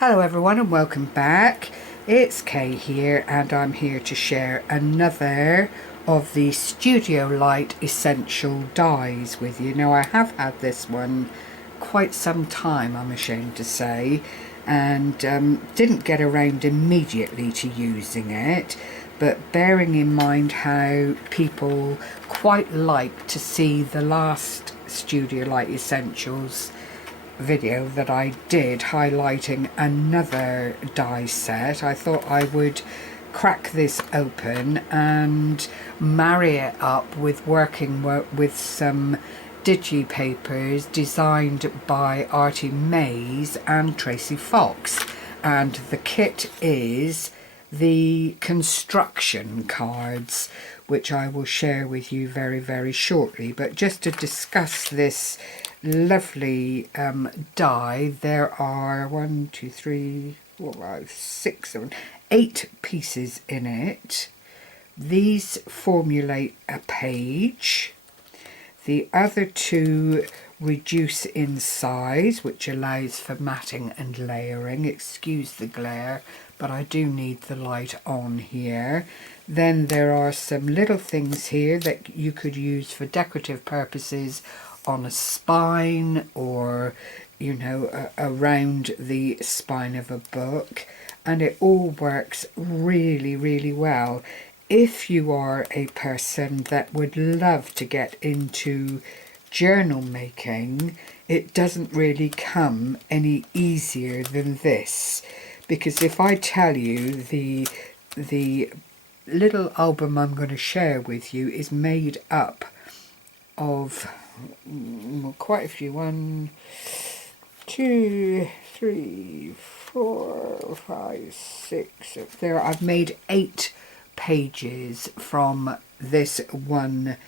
Hello everyone and welcome back. It's Kay here and I'm here to share another of the Studiolight Essential Dies with you. Now I have had this one quite some time, I'm ashamed to say, and didn't get around immediately to using it, but bearing in mind how people quite like to see the last Studiolight Essentials video that I did highlighting another die set, I thought I would crack this open and marry it up with working with some digi papers designed by Artymaze and Tracy. And the kit is the construction cards, which I will share with you very shortly. But just to discuss this lovely die, there are 1, 2, 3, 4, 5, 6, 7, 8 pieces in it. These formulate a page. The other two reduce in size, which allows for matting and layering. Excuse the glare, but I do need the light on here. Then there are some little things here that you could use for decorative purposes on a spine, or you know, around the spine of a book, and it all works really well. If you are a person that would love to get into journal making, it doesn't really come any easier than this, because if I tell you the little album I'm going to share with you is made up of quite a few. 1, 2, 3, 4, 5, 6. There, I've made 8 pages from this one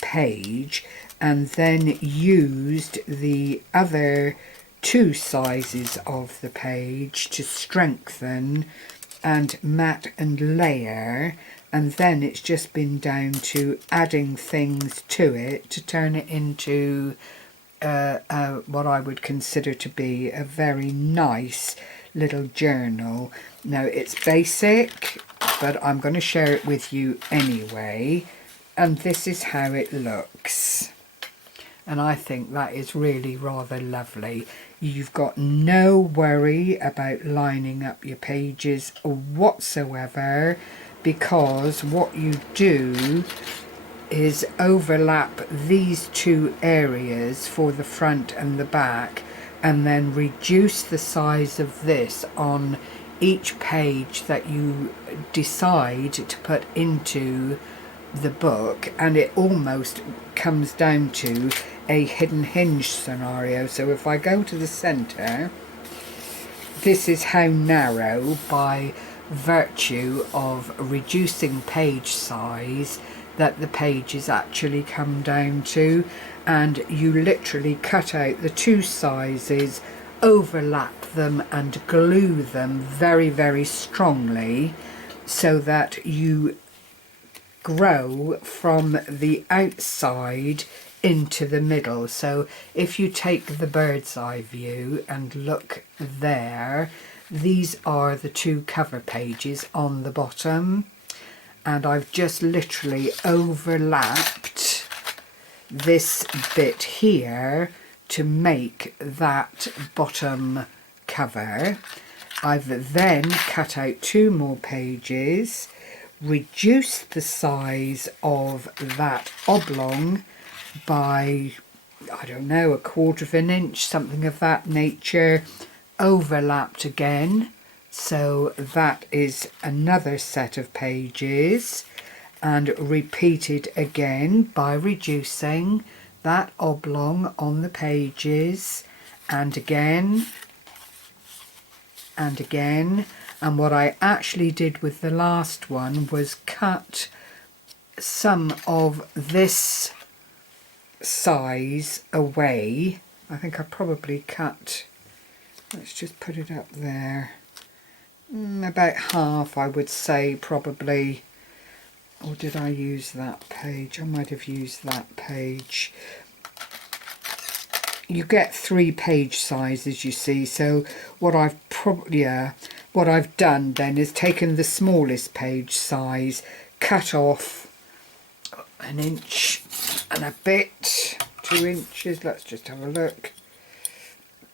page, and then used the other 2 sizes of the page to strengthen and mat and layer, and then it's just been down to adding things to it to turn it into what I would consider to be a very nice little journal. Now it's basic, but I'm going to share it with you anyway, and this is how it looks. And I think that is really rather lovely. You've got no worry about lining up your pages whatsoever, because what you do is overlap these 2 areas for the front and the back, and then reduce the size of this on each page that you decide to put into the book, and it almost comes down to a hidden hinge scenario. So if I go to the center, this is how narrow, by virtue of reducing page size, that the pages actually come down to, and you literally cut out the 2 sizes, overlap them and glue them very strongly, so that you grow from the outside into the middle. So if you take the bird's eye view and look there, these are the 2 cover pages on the bottom, and I've just literally overlapped this bit here to make that bottom cover. I've then cut out 2 more pages, reduced the size of that oblong by, I don't know, 1/4 of an inch, something of that nature, overlapped again. So that is another set of pages, and repeated again by reducing that oblong on the pages, and again and again. And what I actually did with the last one was cut some of this size away. I think I probably cut, let's just put it up there, about half, I would say, probably. Or did I use that page? I might have used that page. you get 3 page sizes, you see. So what I've what I've done then is taken the smallest page size, cut off 1 inch and a bit, 2 inches, let's just have a look,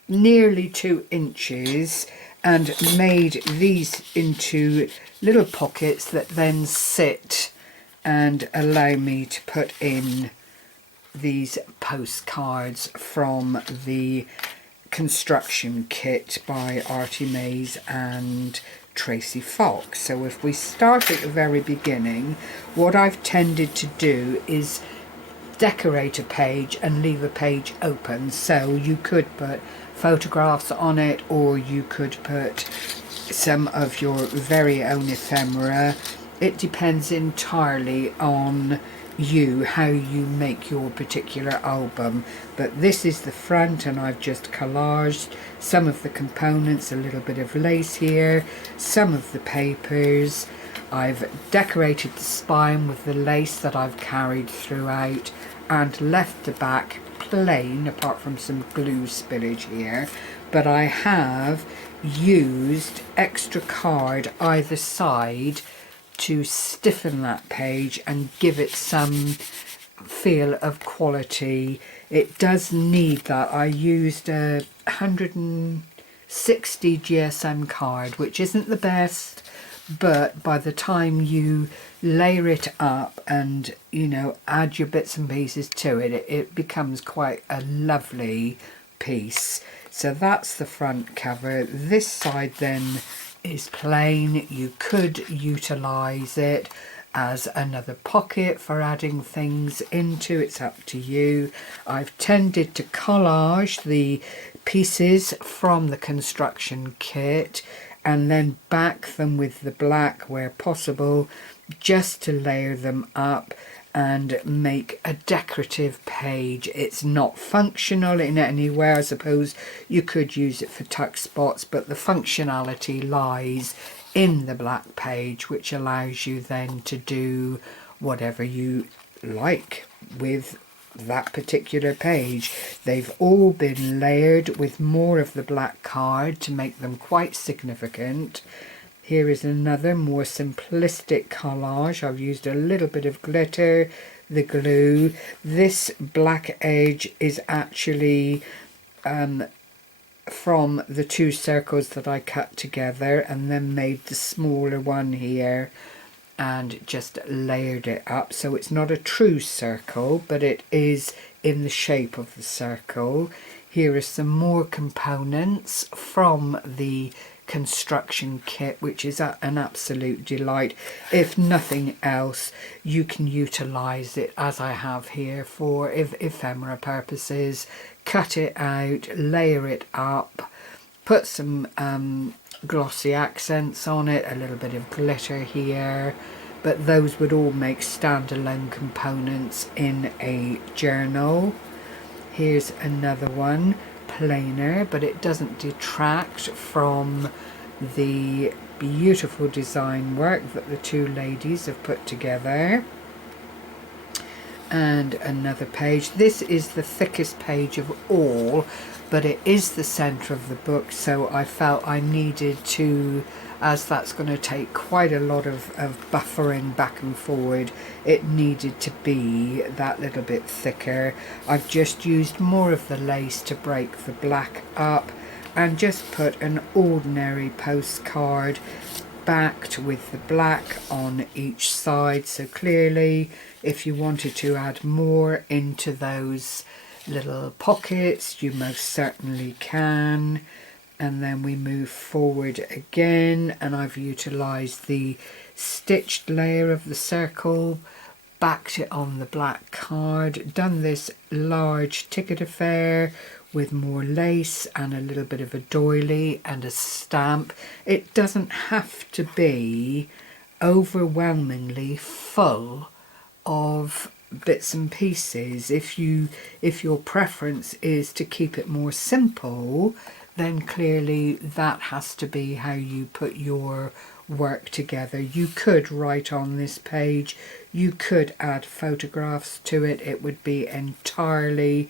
nearly 2 inches, and made these into little pockets that then sit and allow me to put in these postcards from the construction kit by Artymaze and Tracy. So if we start at the very beginning, what I've tended to do is decorate a page and leave a page open, so you could put photographs on it, or you could put some of your very own ephemera. It depends entirely on you, how you make your particular album. But this is the front, and I've just collaged some of the components, a little bit of lace here, some of the papers. I've decorated the spine with the lace that I've carried throughout, and left the back plain apart from some glue spillage here. But I have used extra card either side to stiffen that page and give it some feel of quality. It does need that. I used a 160 GSM card, which isn't the best, but by the time you layer it up and, you know, add your bits and pieces to it, it becomes quite a lovely piece. So that's the front cover. This side then is plain. You could utilize it as another pocket for adding things into. It's up to you. I've tended to collage the pieces from the construction kit and then back them with the black where possible, just to layer them up and make a decorative page. It's not functional in any way. I suppose you could use it for tuck spots, but the functionality lies in the black page, which allows you then to do whatever you like with that particular page. They've all been layered with more of the black card to make them quite significant. Here is another more simplistic collage. I've used a little bit of glitter, the glue. This black edge is actually from the 2 circles that I cut together and then made the smaller one here and just layered it up. So it's not a true circle, but it is in the shape of the circle. Here are some more components from the construction kit, which is an absolute delight. If nothing else, you can utilize it as I have here for ephemera purposes. Cut it out, layer it up, put some glossy accents on it, a little bit of glitter here, but those would all make standalone components in a journal. Here's another one, plainer, but it doesn't detract from the beautiful design work that the 2 ladies have put together. And another page. This is the thickest page of all, but it is the centre of the book, so I felt I needed to, as that's going to take quite a lot of buffering back and forward, it needed to be that little bit thicker. I've just used more of the lace to break the black up and just put an ordinary postcard backed with the black on each side. So clearly, if you wanted to add more into those little pockets, you most certainly can. And then we move forward again, and I've utilized the stitched layer of the circle, backed it on the black card, done this large ticket affair with more lace and a little bit of a doily and a stamp. It doesn't have to be overwhelmingly full of bits and pieces. If your preference is to keep it more simple, then clearly that has to be how you put your work together. You could write on this page, you could add photographs to it. It would be entirely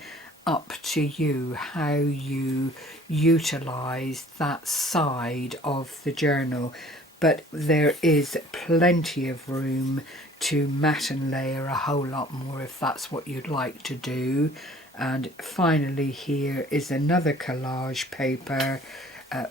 up to you how you utilize that side of the journal, but there is plenty of room to mat and layer a whole lot more if that's what you'd like to do. And finally, here is another collage paper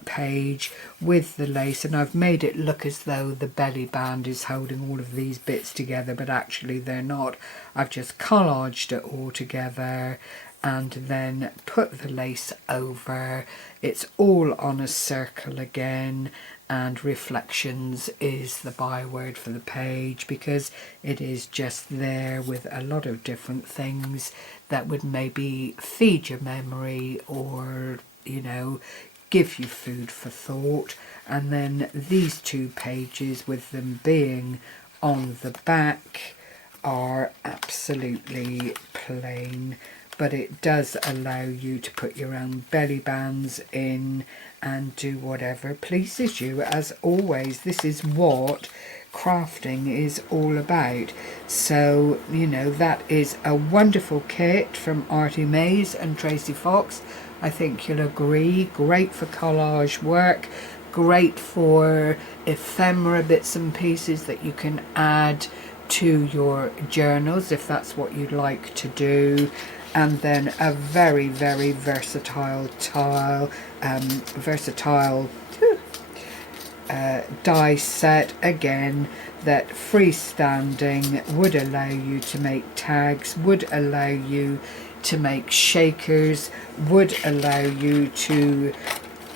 page with the lace, and I've made it look as though the belly band is holding all of these bits together, but actually they're not. I've just collaged it all together and then put the lace over. It's all on a circle again, and reflections is the byword for the page, because it is just there with a lot of different things that would maybe feed your memory or, you know, give you food for thought. And then these two pages, with them being on the back, are absolutely plain, but it does allow you to put your own belly bands in and do whatever pleases you. As always, this is what crafting is all about. So, you know, that is a wonderful kit from Artymaze and Tracy Fox. I think you'll agree. Great for collage work, great for ephemera bits and pieces that you can add to your journals if that's what you'd like to do. And then a very, very versatile die set again, that freestanding would allow you to make tags, would allow you to make shakers, would allow you to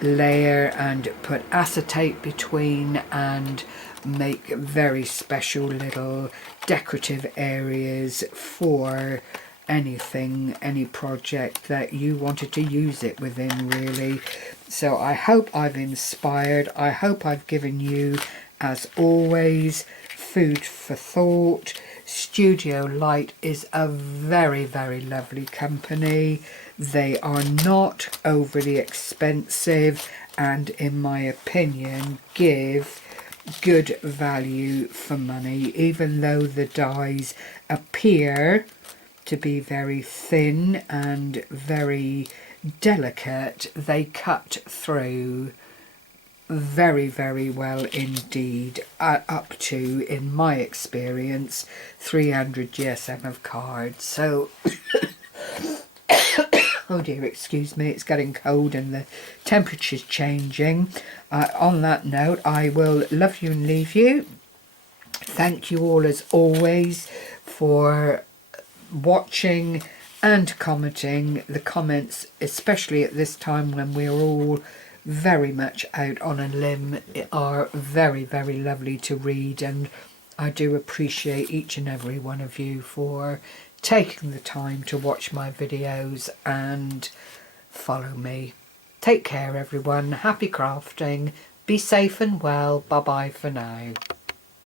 layer and put acetate between and make very special little decorative areas for anything, any project that you wanted to use it within, really. So I hope I've inspired. I hope I've given you, as always, food for thought. Studiolight is a very, very lovely company. They are not overly expensive and, in my opinion, give good value for money, even though the dies appear to be very thin and very delicate. They cut through very, very well indeed, up to, in my experience, 300 GSM of cards. So oh dear, excuse me, it's getting cold and the temperature's changing. On that note, I will love you and leave you. Thank you all, as always, for watching and commenting. The comments, especially at this time when we're all very much out on a limb, are very, very lovely to read, and I do appreciate each and every one of you for taking the time to watch my videos and follow me. Take care, everyone. Happy crafting. Be safe and well. Bye bye for now.